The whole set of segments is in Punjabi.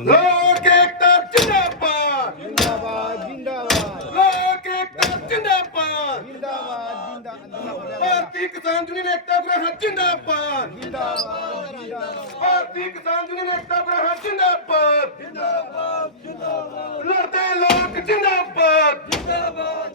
ਲੋਕ ਏਕਤਾ ਜਿੰਦਾਬਾਦ। ਜਿੰਦਾਬਾਦ ਜਿੰਦਾਬਾਦ। ਲੋਕ ਏਕਤਾ ਜਿੰਦਾਬਾਦ। ਜਿੰਦਾਬਾਦ ਜਿੰਦਾਬਾਦ। ਭਾਰਤੀ ਕਿਸਾਨ ਯੂਨੀਅਨ ਏਕਤਾ ਗ੍ਰਹਿ ਜਿੰਦਾਬਾਦ। ਜਿੰਦਾਬਾਦ ਜਿੰਦਾਬਾਦ। ਭਾਰਤੀ ਕਿਸਾਨ ਯੂਨੀਅਨ ਏਕਤਾ ਗ੍ਰਹਿ ਜਿੰਦਾਬਾਦ। ਜਿੰਦਾਬਾਦ ਜਿੰਦਾਬਾਦ। ਲੜਦੇ ਲੋਕ ਜਿੰਦਾਬਾਦ। ਜਿੰਦਾਬਾਦ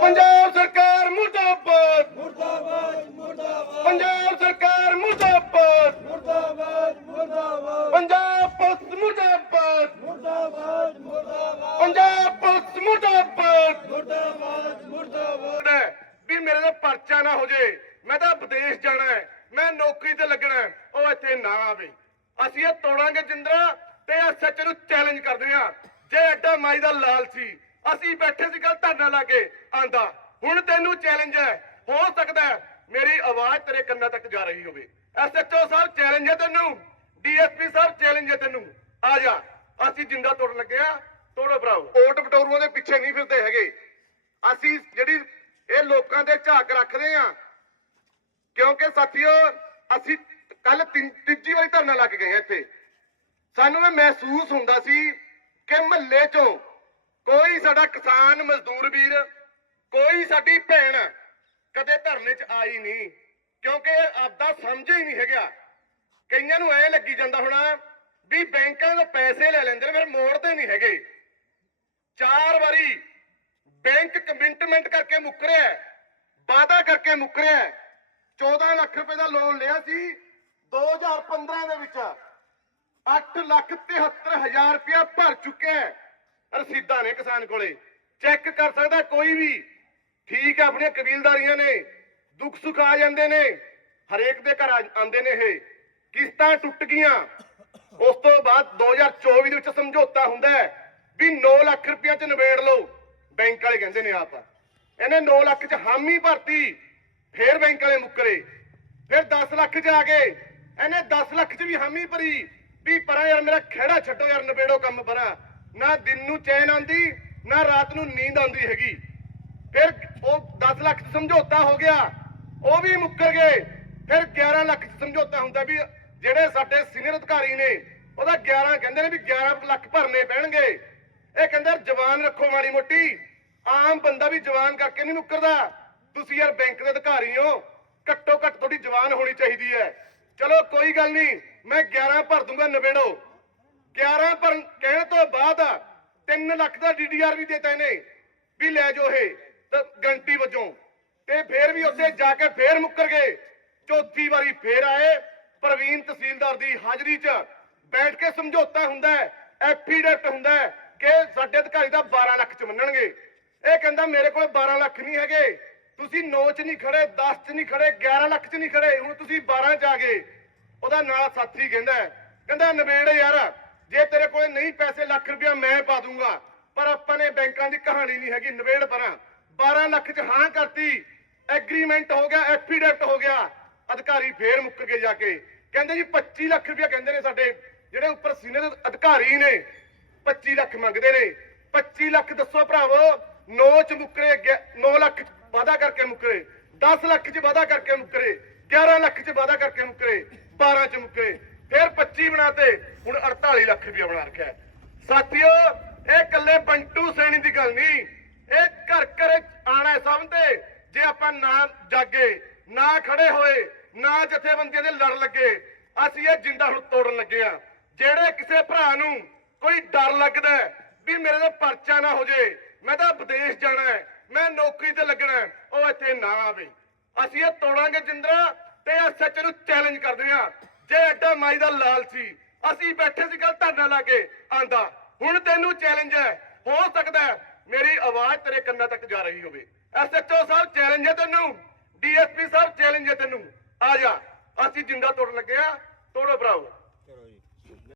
ਪੰਜਾਬ ਸਰਕਾਰ ਮੁਰਦਾਬਾਦ ਮੁਰਦਾਬਾਦ ਮੁਰਦਾਬਾਦ ਪੰਜਾਬ ਸਰਕਾਰ ਮੁਰਦਾਬਾਦ ਮੁਰਦਾਬਾਦ ਮੁਰਦਾਬਾਦ ਪੰਜਾਬ ਪੁਲਿਸ ਮੁਰਦਾਬਾਦ ਮੁਰਦਾਬਾਦ ਮੁਰਦਾਬਾਦ ਪੰਜਾਬ ਪੁਲਿਸ ਮੁਰਦਾਬਾਦ ਮੁਰਦਾਬਾਦ ਮੁਰਦਾਬਾਦ ਵੀ ਮੇਰੇ ਦਾ ਪਰਚਾ ਨਾ ਹੋ ਜੇ ਮੈਂ ਤਾਂ ਵਿਦੇਸ਼ ਜਾਣਾ ਹੈ ਮੈਂ ਨੌਕਰੀ ਤੇ ਲੱਗਣਾ ਹੈ, ਉਹ ਇੱਥੇ ਨਾ ਆਵੇ। ਅਸੀਂ ਇਹ ਤੋੜਾਂਗੇ ਜਿੰਦਰਾ ਤੇ ਐਸਐਚ ਨੂੰ ਚੈਲੰਜ ਕਰਦੇ ਆ ਜੇ ਐਡਾ ਮਾਈ ਦਾ ਲਾਲ ਅਸੀਂ ਬੈਠੇ ਸੀ ਕੱਲ ਧਰਨਾ ਲਾ ਕੇ, ਆਂਦਾ, ਹੁਣ ਤੈਨੂੰ ਚੈਲੰਜ ਹੈ। ਹੋ ਸਕਦਾ ਮੇਰੀ ਆਵਾਜ਼ ਤੇਰੇ ਕੰਨਾਂ ਤੱਕ ਜਾ ਰਹੀ ਹੋਵੇ। ਐਸਐਚਓ ਸਾਹਿਬ ਚੈਲੰਜ ਹੈ ਤੈਨੂੰ। ਡੀਐਸਪੀ ਸਾਹਿਬ ਚੈਲੰਜ ਹੈ ਤੈਨੂੰ। ਆ ਜਾ, ਅਸੀਂ ਜਿੰਦਾ ਤੋੜਨ ਲੱਗੇ ਆ ਤੋੜੋ ਭਰਾਓ। ਓਟ ਬਟੋਰੂਆਂ ਦੇ ਪਿੱਛੇ ਨਹੀਂ ਫਿਰਦੇ ਹੈਗੇ। ਅਸੀਂ ਜਿਹੜੀ ਇਹ ਲੋਕਾਂ ਦੇ ਝਾਕ ਰੱਖਦੇ ਆ ਕਿਉਂਕਿ ਸਾਥੀਓ, ਅਸੀਂ ਕੱਲ ਤੀਜੀ ਵਾਰੀ ਧਰਨਾ ਲੱਗ ਗਏ ਇੱਥੇ। ਸਾਨੂੰ ਇਹ ਮਹਿਸੂਸ ਹੁੰਦਾ ਸੀ ਕਿ ਮਹੱਲੇ ਚੋਂ ਕੋਈ ਸਾਡਾ ਕਿਸਾਨ ਮਜ਼ਦੂਰ ਵੀਰ ਕੋਈ ਸਾਡੀ ਭੈਣ ਕਦੇ ਧਰਨੇ 'ਚ ਆਈ ਨਹੀਂ ਕਿਉਂਕਿ ਆਪਦਾ ਸਮਝ ਹੀ ਨਹੀਂ ਹੈਗਾ। ਕਈਆਂ ਨੂੰ ਐ ਲੱਗੀ ਜਾਂਦਾ ਹੋਣਾ ਵੀ ਬੈਂਕਾਂ ਤੋਂ ਪੈਸੇ ਲੈ ਲੈਂਦੇ ਨੇ ਫਿਰ ਮੋੜਦੇ ਨਹੀਂ ਹੈਗੇ। ਚਾਰ ਵਾਰੀ ਬੈਂਕ ਕਮਿਟਮੈਂਟ ਕਰਕੇ ਮੁੱਕਰਿਆ ਹੈ, ਵਾਅਦਾ ਕਰਕੇ ਮੁੱਕਰਿਆ ਹੈ। 14 ਲੱਖ ਰੁਪਏ ਦਾ ਲੋਨ ਲਿਆ ਸੀ 2015 ਦੇ ਵਿੱਚ 8 ਲੱਖ 73 ਹਜ਼ਾਰ ਰੁਪਇਆ ਭਰ ਚੁੱਕਿਆ ਹੈ। ਰਸੀਦਾਂ ਨੇ ਕਿਸਾਨ ਕੋਲੇ। ਚੈੱਕ ਕਰ ਸਕਦਾ ਕੋਈ ਵੀ। ਠੀਕ ਹੈ, ਆਪਣੀਆਂ ਕਬੀਲਦਾਰੀਆਂ ਨੇ। ਦੁੱਖ ਸੁੱਖ ਆ ਜਾਂਦੇ ਨੇ। ਹਰੇਕ ਦੇ ਘਰ ਆਉਂਦੇ ਨੇ ਇਹ। ਕਿਸ਼ਤਾਂ ਟੁੱਟ ਗਈਆਂ। ਉਸ ਤੋਂ ਬਾਅਦ 2024 ਦੇ ਵਿੱਚ ਸਮਝੌਤਾ ਹੁੰਦਾ ਹੈ ਵੀ 9 ਲੱਖ ਰੁਪਇਆ ਚ ਨਿਬੇੜ ਲਓ। ਬੈਂਕ ਵਾਲੇ ਕਹਿੰਦੇ ਨੇ ਆਪ। ਇਹਨੇ 9 ਲੱਖ ਚ ਹਾਮੀ ਭਰਤੀ। ਫੇਰ ਬੈਂਕ ਵਾਲੇ ਮੁੱਕਰੇ। ਫਿਰ 10 ਲੱਖ ਚ ਆ ਗਏ। ਇਹਨੇ 10 ਲੱਖ ਚ ਵੀ ਹਾਮੀ ਭਰੀ ਵੀ ਪਰਾਂ ਯਾਰ ਮੇਰਾ ਖਹਿੜਾ ਛੱਡੋ ਯਾਰ, ਨਿਬੇੜੋ ਕੰਮ ਪਰਾਂ। ਨਾ ਦਿਨ ਨੂੰ ਚੈਨ ਆਂਦੀ ਨਾ ਰਾਤ ਨੂੰ ਨੀਂਦ ਆਉਂਦੀ ਹੈਗੀ। ਫਿਰ ਉਹ 10 ਲੱਖ ਚ ਸਮਝੌਤਾ ਹੋ ਗਿਆ, ਉਹ ਵੀ ਮੁੱਕਰ ਗਏ। ਫਿਰ 11 ਲੱਖ ਚ ਸਮਝੌਤਾ ਹੁੰਦਾ ਵੀ ਜਿਹੜੇ ਸਾਡੇ ਸੀਨੀਅਰ ਅਧਿਕਾਰੀ ਨੇ, ਉਹਦਾ 11 ਕਹਿੰਦੇ ਨੇ ਵੀ 11 ਲੱਖ ਭਰਨੇ ਪੈਣਗੇ। ਇਹ ਕਹਿੰਦੇ ਜਵਾਨ ਰੱਖੋ ਮਾੜੀ ਮੋਟੀ, ਆਮ ਬੰਦਾ ਵੀ ਜਵਾਨ ਕਰਕੇ ਨਹੀਂ ਮੁੱਕਰਦਾ। ਤੁਸੀਂ ਯਾਰ ਬੈਂਕ ਦੇ ਅਧਿਕਾਰੀ ਹੋ, ਘੱਟੋ ਘੱਟ ਤੁਹਾਡੀ ਜਵਾਨ ਹੋਣੀ ਚਾਹੀਦੀ ਹੈ। ਚਲੋ ਕੋਈ ਗੱਲ ਨਹੀਂ, ਮੈਂ 11 ਭਰ ਦੂੰਗਾ ਨਵੇੜੋ। 11 ਪਰ ਕਹਿਣ ਤੋਂ ਬਾਅਦ 3 ਲੱਖ ਦਾ ਡੀਡੀਆਰ ਵੀ ਦੇਤਾ ਇਹਨੇ, ਵੀ ਲੈ ਜਾਓ ਇਹ ਗੰਟੀ ਵਜੋਂ। ਤੇ ਫੇਰ ਵੀ ਉੱਥੇ ਜਾ ਕੇ ਫੇਰ ਮੁੱਕਰ ਗਏ। ਚੌਥੀ ਵਾਰੀ ਫੇਰ ਆਏ, ਪ੍ਰਵੀਨ ਤਹਿਸੀਲਦਾਰ ਦੀ ਹਾਜ਼ਰੀ 'ਚ ਬੈਠ ਕੇ ਸਮਝੌਤਾ ਹੁੰਦਾ ਹੈ, ਐਫੀਡੈਵਿਟ ਹੁੰਦਾ ਹੈ ਕਿ ਸਾਡੇ ਅਧਿਕਾਰੀ ਦਾ 12 ਲੱਖ 'ਚ ਮੰਨਣਗੇ। ਇਹ ਕਹਿੰਦਾ ਮੇਰੇ ਕੋਲ 12 ਲੱਖ ਨਹੀਂ ਹੈਗੇ ਤੁਸੀਂ 9 'ਚ ਨਹੀਂ ਖੜੇ 10 'ਚ ਨਹੀਂ ਖੜੇ 11 ਲੱਖ 'ਚ ਨਹੀਂ ਖੜੇ, ਹੁਣ ਤੁਸੀਂ 12 'ਚ ਆ ਗਏ। ਉਹਦਾ ਨਾਲ ਸਾਥੀ ਕਹਿੰਦਾ ਕਹਿੰਦਾ, ਨਵੇੜ ਯਾਰ, ਜੇ ਤੇਰੇ ਕੋਲ ਨਹੀਂ ਪੈਸੇ, ਲੱਖ ਰੁਪਇਆ ਮੈਂ ਪਾ ਦੂੰਗਾ। ਪਰ ਆਪਾਂ ਨੇ ਬੈਂਕਾਂ ਦੀ ਕਹਾਣੀ ਨਹੀਂ ਹੈਗੀ, ਨਵੇੜ ਪਰਾਂ। 12 ਲੱਖ ਚ ਹਾਂ ਕਰਤੀ। ਐਗਰੀਮੈਂਟ ਹੋ ਗਿਆ, ਐਫੀਡੈਵਿਟ ਹੋ ਗਿਆ। ਅਧਿਕਾਰੀ ਫੇਰ ਮੁੱਕ ਕੇ ਜਾ ਕੇ। ਕਹਿੰਦੇ ਜੀ 25 ਲੱਖ ਰੁਪਇਆ ਕਹਿੰਦੇ ਨੇ ਸਾਡੇ। ਜਿਹੜੇ ਉੱਪਰ ਸੀਨੀਅਰ ਅਧਿਕਾਰੀ ਨੇ 25 ਲੱਖ ਮੰਗਦੇ ਨੇ। 25 ਲੱਖ ਦੱਸੋ ਭਰਾਵੋ 9 ਚ ਮੁੱਕਰੇ 9 ਲੱਖ ਚ ਕਰਕੇ ਮੁੱਕਰੇ। 10 ਲੱਖ ਚ ਵਾਅਦਾ ਕਰਕੇ ਮੁੱਕਰੇ 11 ਲੱਖ ਚ ਵਾਅਦਾ ਕਰਕੇ ਮੁੱਕਰੇ 12 ਚ ਮੁੱਕਰੇ। ਫਿਰ 25 ਬਣਾਤੇ, ਹੁਣ 48 ਲੱਖ ਰੁਪਇਆ ਬਣਾ ਰੱਖਿਆ ਸਾਥੀਓ, ਇਹ ਕੱਲੇ ਬੰਟੂ ਸੈਣੀ ਦੀ ਗੱਲ ਨਹੀਂ। ਇਹ ਘਰ ਘਰ ਆਣਾ ਸਭ ਤੇ। ਜੇ ਆਪਾਂ ਨਾ ਜਾਗੇ, ਨਾ ਖੜੇ ਹੋਏ, ਨਾ ਜਥੇਬੰਦੀਆਂ ਦੇ ਲੜ ਲੱਗੇ, ਅਸੀਂ ਇਹ ਜਿੰਦਾ ਹੁਣ ਤੋੜਨ ਲੱਗੇ ਆ ਜਿਹੜੇ ਕਿਸੇ ਭਰਾ ਨੂੰ ਕੋਈ ਡਰ ਲੱਗਦਾ ਵੀ ਮੇਰੇ ਦਾ ਪਰਚਾ ਨਾ ਹੋ ਜੇ ਮੈਂ ਤਾਂ ਵਿਦੇਸ਼ ਜਾਣਾ ਹੈ। ਮੈਂ ਨੌਕਰੀ ਤੇ ਲੱਗਣਾ ਹੈ, ਉਹ ਇੱਥੇ ਨਾ ਆਵੇ। ਅਸੀਂ ਇਹ ਤੋੜਾਂਗੇ ਜਿੰਦਰਾ ਤੇ ਐਸਐਚ ਨੂੰ ਚੈਲੰਜ ਕਰਦੇ ਆ ਜੇ ਐਡਾ ਮਾਈ ਦਾ ਲਾਲ ਸੀ ਅਸੀਂ ਬੈਠੇ ਸੀ ਕੱਲ ਧਰਨਾ ਲਾ ਕੇ ਆਂਦਾ ਹੁਣ ਤੈਨੂੰ ਚੈਲੰਜ ਹੈ। ਹੋ ਸਕਦਾ ਮੇਰੀ ਆਵਾਜ਼ ਤੇਰੇ ਕੰਨਾਂ ਤੱਕ ਜਾ ਰਹੀ ਹੋਵੇ। ਐਸਐਚਓ ਸਾਹਿਬ ਚੈਲੰਜ ਹੈ ਤੈਨੂੰ। ਡੀਐਸਪੀ ਸਾਹਿਬ ਚੈਲੰਜ ਹੈ ਤੈਨੂੰ। ਆ ਜਾ ਅਸੀਂ ਜਿੰਦਾ ਤੋੜਨ ਲੱਗੇ ਆ ਤੋੜੋ ਭਰਾਓ